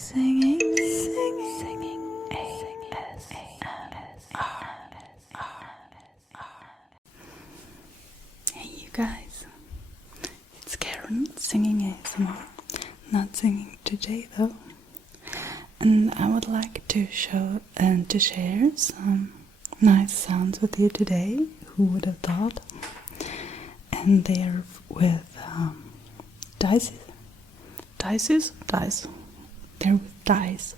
Singing ASMR. Hey you guys, it's Karen singing ASMR. Not singing today though. And I would like to show and to share some nice sounds with you today. Who would have thought? And they're with dice. They're with dice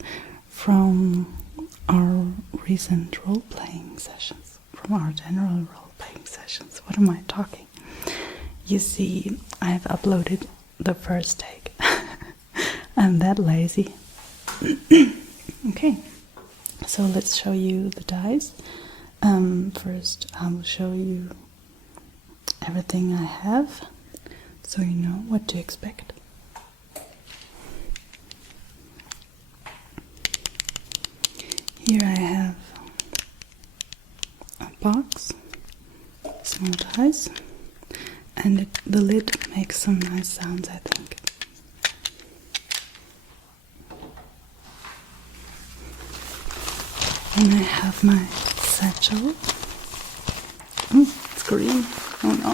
from our recent role-playing sessions, from our general role-playing sessions. What am I talking? You see, I've uploaded the first take. I'm that lazy. Okay, so let's show you the dice. First, I will show you everything I have, so you know what to expect. Here I have a box, small dice, and the lid makes some nice sounds, I think. And I have my satchel. Oh, it's green. Oh no.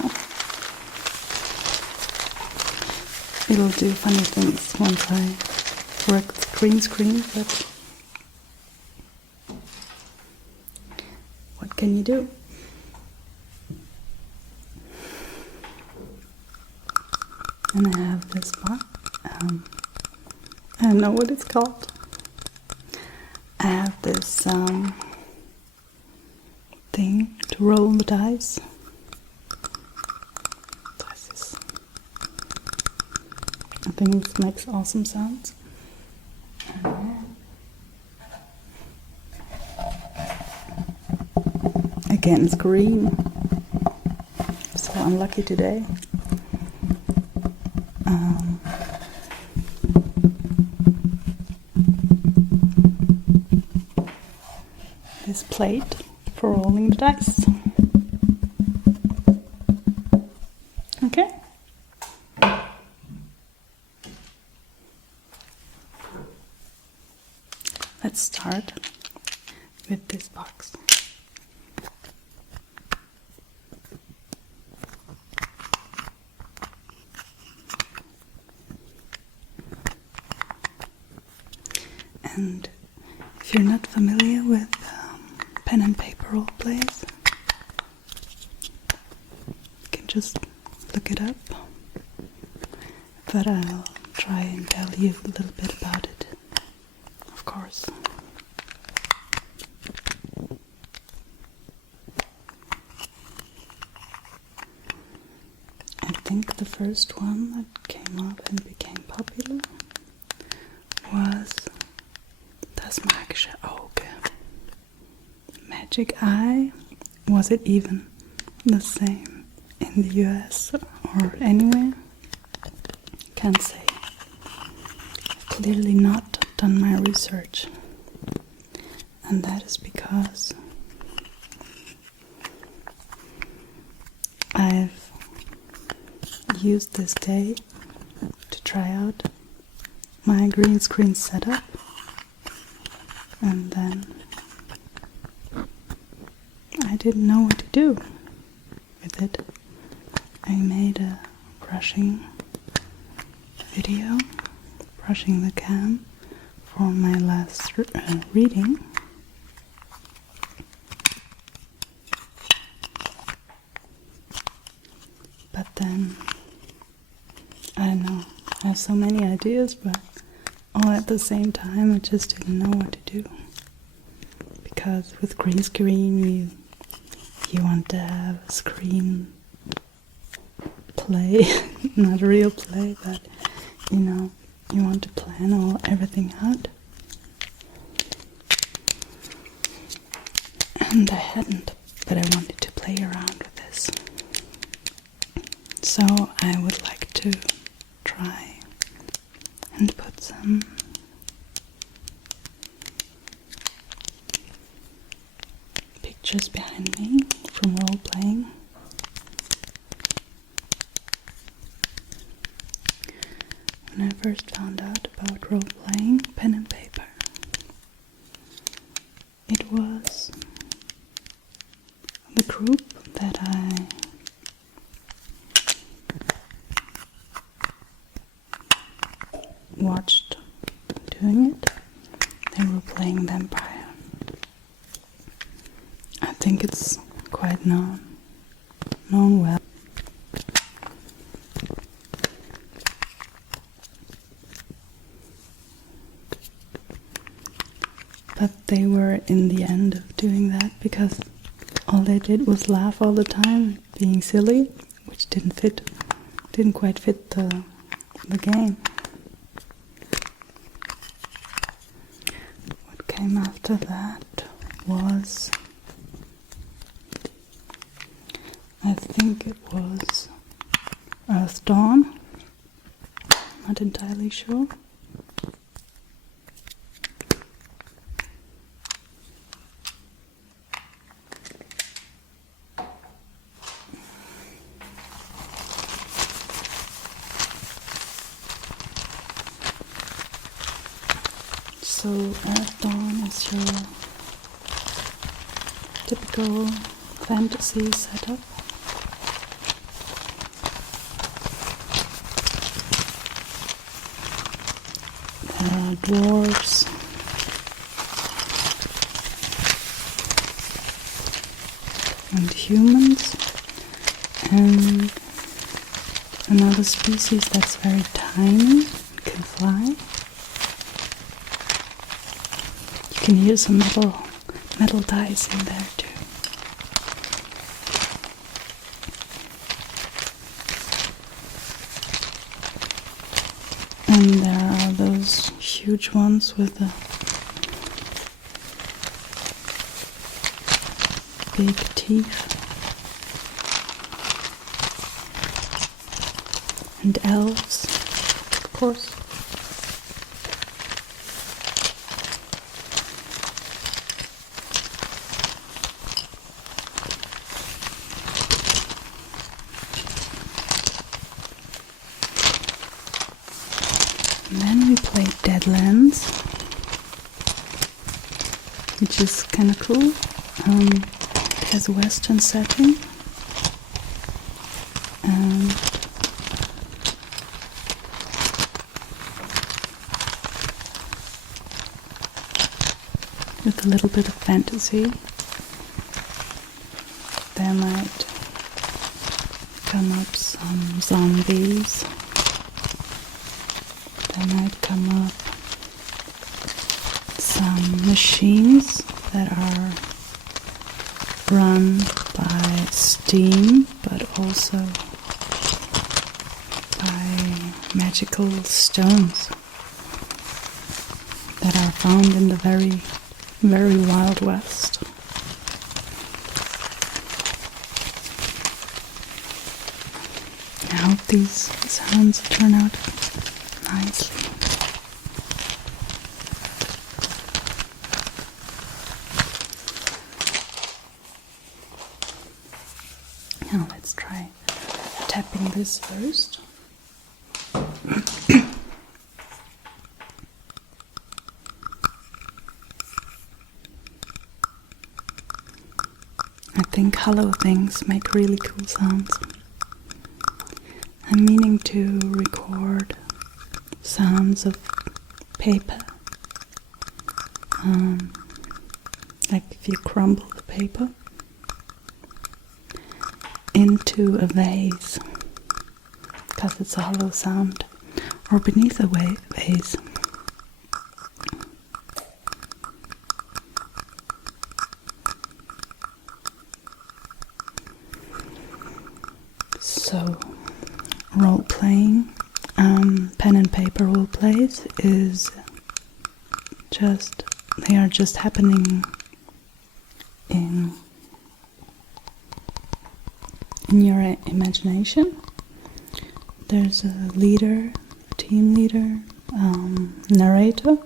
It'll do funny things once I work the green screen, but what can you do? And I have this box. I don't know what it's called. I have this thing to roll the dice. I think this makes awesome sounds. Again, it's green. So unlucky today. This plate for rolling the dice. Okay. Let's start with this box. And if you're not familiar with pen and paper roleplays, you can just look it up. But I'll try and tell you a little bit about it, of course. I think the first one that came up and became popular was Das magische Auge. Magic Eye. Was it even the same in the US or anywhere? Can't say. Clearly not done my research. And that is because I've used this day to try out my green screen setup, and then I didn't know what to do with it. I made a brushing video, brushing the cam for my last reading. But then, I don't know, I have so many ideas, but all at the same time I just didn't know what to do. Because with green screen you want to have a screen play, not a real play, but you know, you want to plan everything out. And I hadn't, but I wanted to play around with this. So I would like to try and put some pictures behind me from role playing. Whenever first found out about role-playing pen and paper. It was the group that I watched doing it. They were playing Vampire. I think it's quite known well. But they were in the end of doing that because all they did was laugh all the time, being silly, which didn't quite fit the game. What came after that was, I think it was Earth Dawn. Not entirely sure. So Earth Dawn is your typical fantasy setup. There are dwarves, and humans, and another species that's very tiny and can fly. You can hear some metal dice in there too. And there are those huge ones with the big teeth. And elves, of course. And then we played Deadlands, which is kind of cool. It has a Western setting, and with a little bit of fantasy. There might come up some zombies. There might come up some machines that are run by steam, but also by magical stones that are found in the very, very Wild West. I hope these sounds turn out nicely. Now let's try tapping this first. I think hollow things make really cool sounds. I'm meaning to record sounds of paper. Like if you crumble the paper into a vase, because it's a hollow sound, or beneath a vase. So, role-playing, pen and paper role-plays is just, they are just happening in your imagination. There's a leader, team leader, narrator,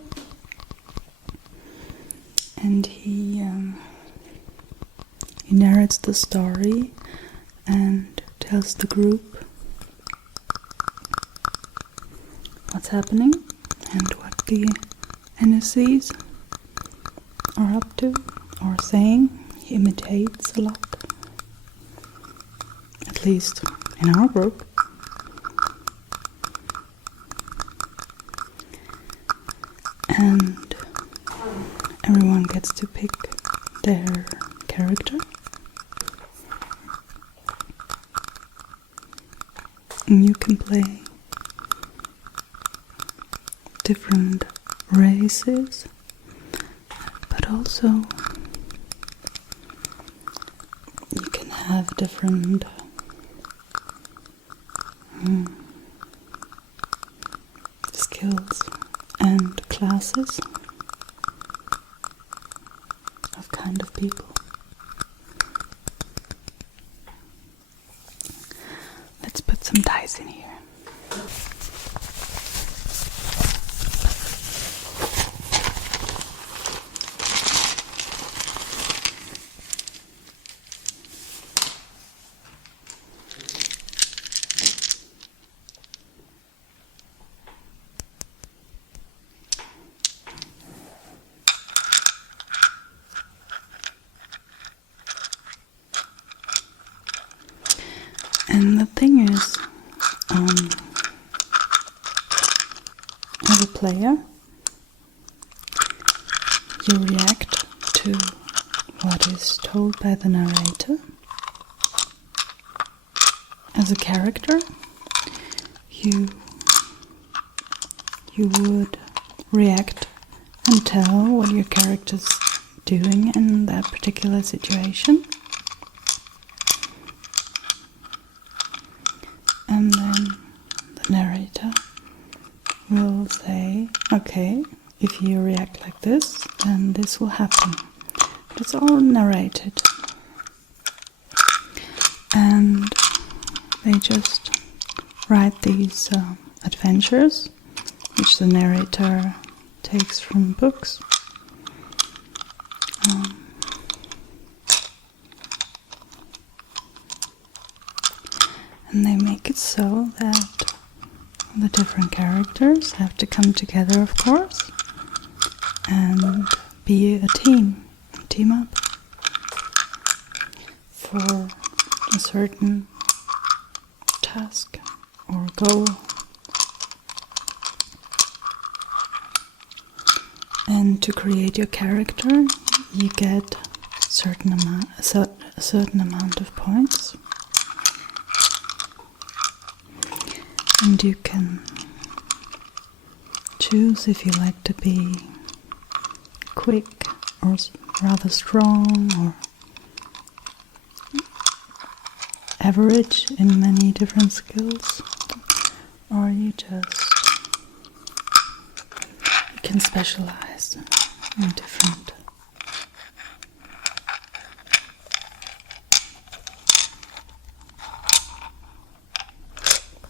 and he narrates the story and tells the group what's happening and what the NSCs are up to or saying. He imitates a lot, at least in our group. And everyone gets to pick their character. And you can play different races, but also you can have different skills and classes of kind of people. Let's put some dice in here. And the thing is, as a player, you react to what is told by the narrator. As a character, you would react and tell what your character's doing in that particular situation. And then the narrator will say, okay, if you react like this, then this will happen. But it's all narrated. And they just write these adventures, which the narrator takes from books. And they make it so that the different characters have to come together, of course, and be a team up for a certain task or goal. And to create your character, you get a certain amount of points. And you can choose if you like to be quick or rather strong or average in many different skills, or you can specialize in different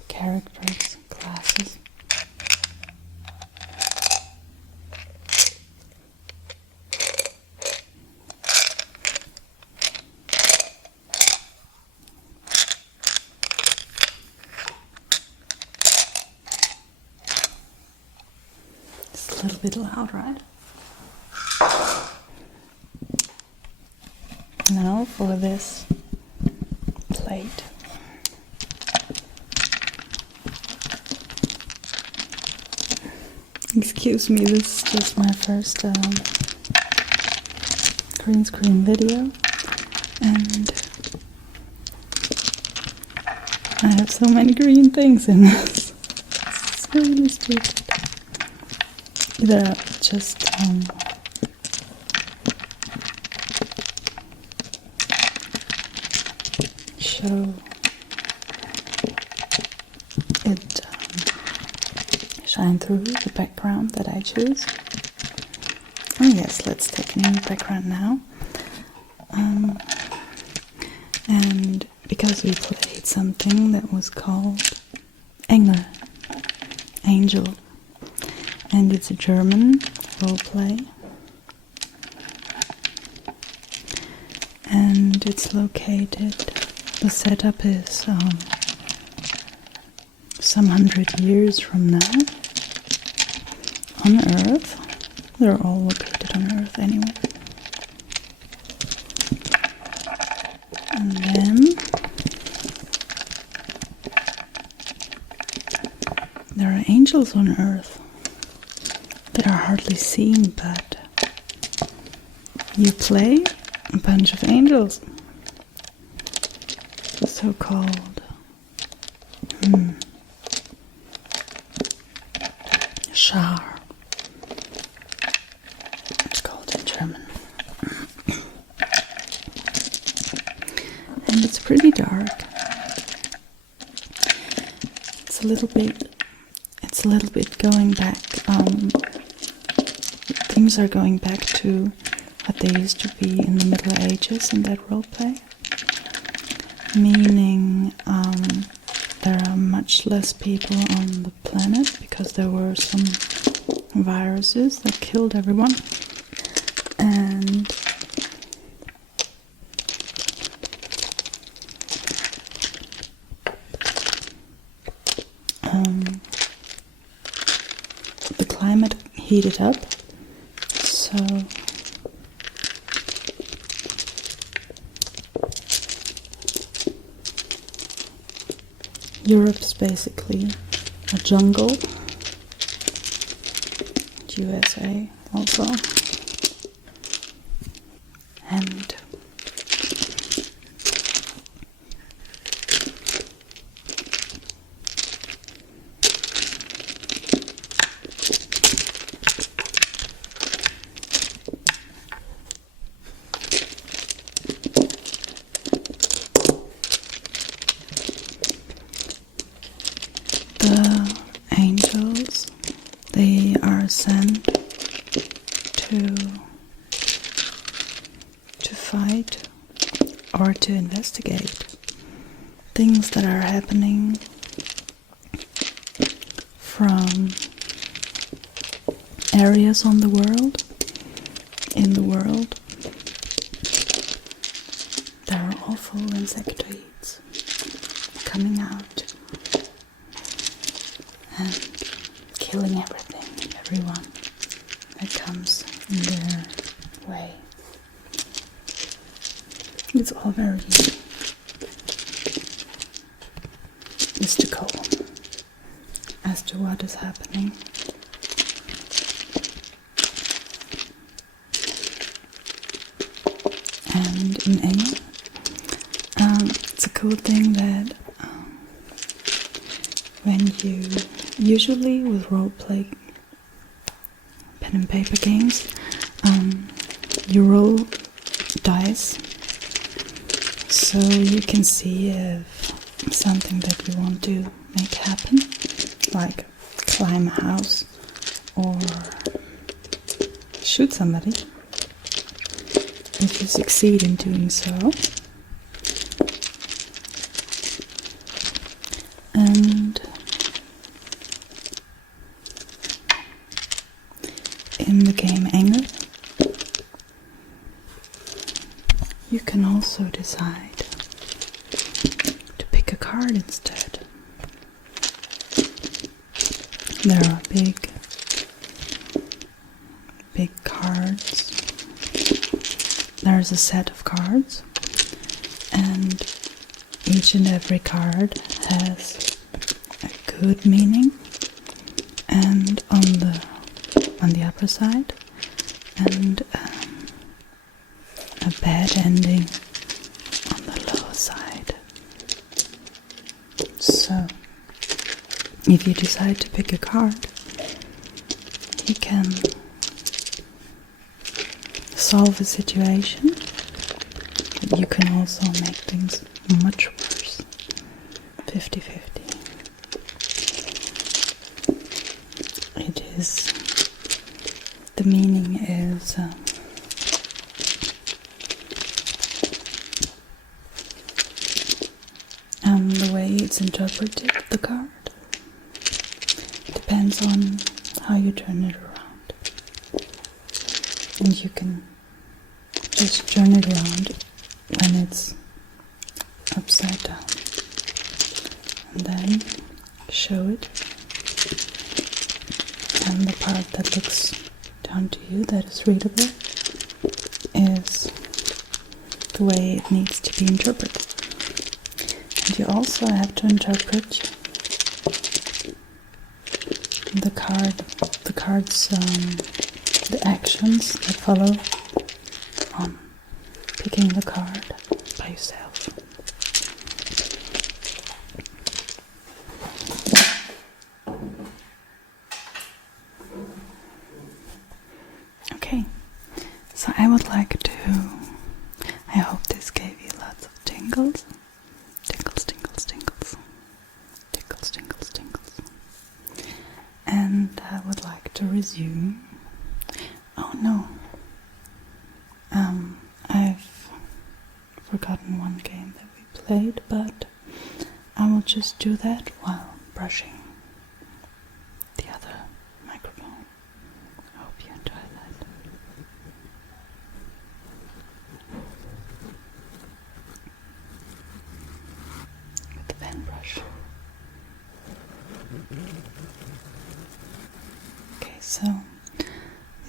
characters, classes. It's a little bit loud, right? Now for this plate. Excuse me, this is just my first green screen video, and I have so many green things in this. It's really stupid. Either just show it shine through the background that I choose. Oh yes, let's take a new background now. And because we played something that was called Engel, Angel, and it's a German roleplay, and it's located, the setup is some 100 years from now, on Earth. They're all located on Earth anyway. And then there are angels on Earth that are hardly seen, but you play a bunch of angels, so-called Schar. It's called in German. And it's pretty dark. It's a little bit going back. Things are going back to what they used to be in the Middle Ages in that roleplay. Meaning there are much less people on the planet because there were some viruses that killed everyone. And the climate heated up, so Europe's basically a jungle, USA also, and the angels, they are sent to fight or to investigate things that are happening from areas in the world. There are awful insectoids coming out and killing everyone that comes in their way. It's all very mystical as to what is happening. And in England, it's a cool thing that when you, usually with roleplay pen and paper games, you roll dice so you can see if something that you want to make happen, like climb a house or shoot somebody, if you succeed in doing so. And in the game Engel, you can also decide to pick a card instead. There are big cards. There's a set of cards, and each and every card has a good meaning, and on the upper side, and a bad ending on the lower side. So, if you decide to pick a card, you can solve a situation, but you can also make things much worse. 50-50. It is, the meaning is the way it's interpreted, the card, depends on how you turn it around. And you can just turn it around when it's upside down, and then show it then the part that looks down to you, that is readable, is the way it needs to be interpreted. And you also have to interpret the cards, the actions that follow on picking the card by yourself. Okay, so I would like to, I hope this gave you lots of tingles. Tingles, tingles, tingles. Tingles, tingles, tingles. And I would like to resume. Oh no. I've forgotten one game that we played, but I will just do that while brushing the other microphone. I hope you enjoy that. With the pen brush. Okay, so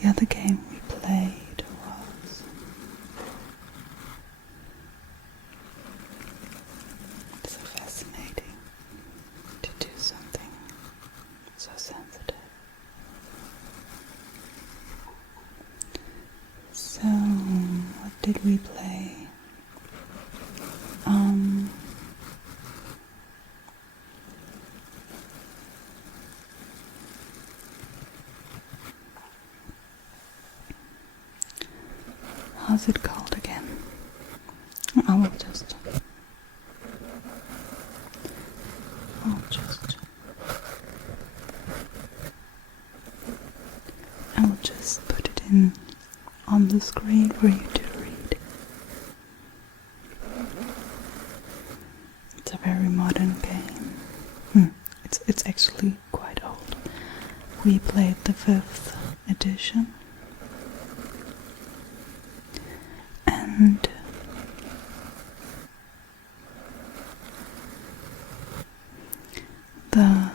the other game we played was so fascinating to do something so sensitive. So, what did we play? How's it called again? I will just put it in on the screen for you to read. It's a very modern game. It's actually quite old. We played the 5th edition. And the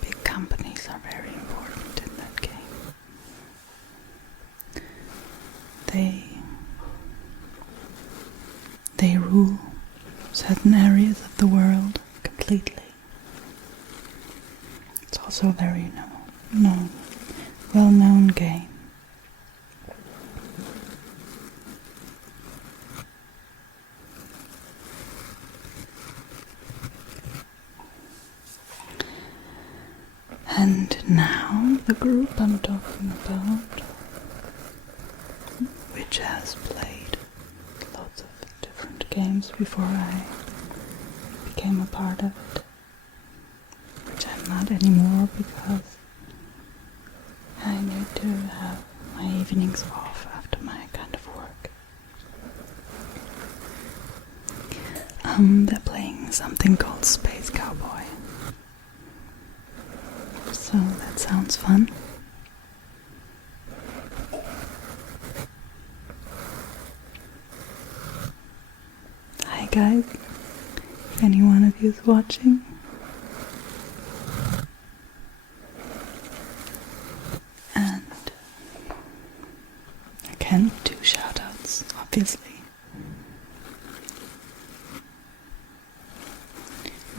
big companies are very important in that game. They rule certain areas of the world completely. It's also a very well-known game. And now the group I'm talking about, which has played lots of different games before I became a part of it, which I'm not anymore because I need to have my evenings off after my kind of work. They're playing something called Space Cowboy. So that sounds fun. Hi guys, if any one of you is watching. And again, 2 shoutouts, obviously.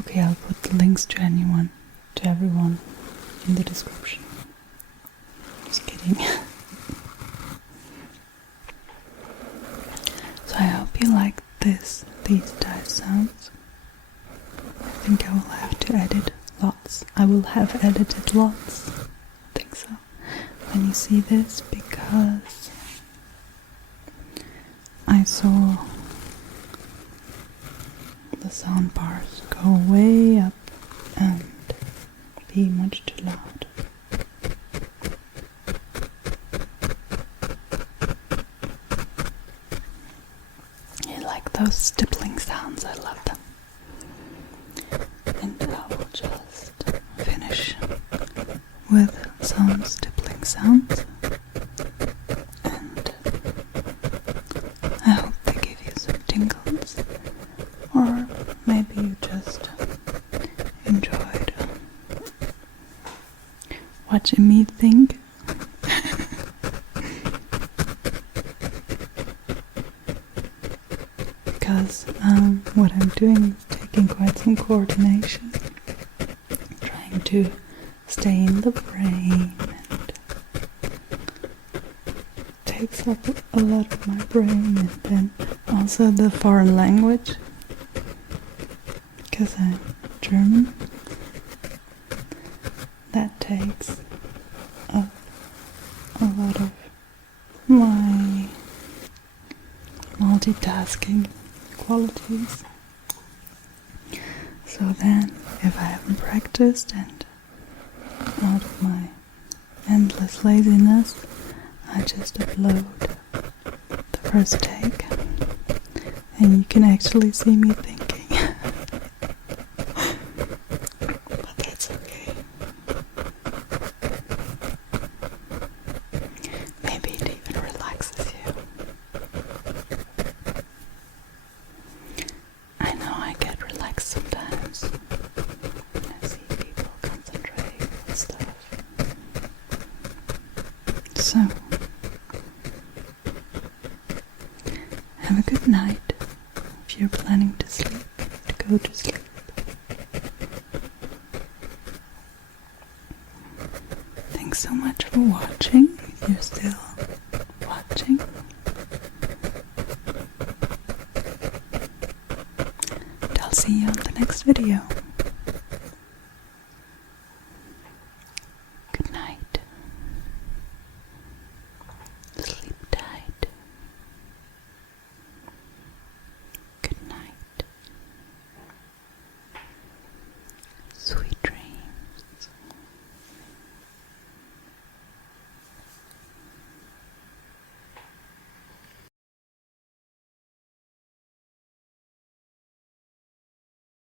Okay, I'll put the links to everyone in the description. Just kidding. So I hope you like these dive sounds. I think I will have to edit lots. I will have edited lots. I think so. When you see this, because I saw the sound bars go way up and be much too loud. I like those stippling sounds, I love them. And I will just finish with some stippling sounds. And I hope they give you some tingles. Or maybe you just enjoyed because what I'm doing is taking quite some coordination, trying to stay in the brain, and takes up a lot of my brain, and then also the foreign language, because I'm German. That takes up a lot of my multitasking qualities. So then, if I haven't practiced and out of my endless laziness, I just upload the first take, and you can actually see me thinking. But that's okay. Maybe it even relaxes you. I know I get relaxed sometimes when I see people concentrating on stuff. So, have a good night if you're planning to sleep, to go to sleep. Thanks so much for watching, if you're still watching. And I'll see you on the next video.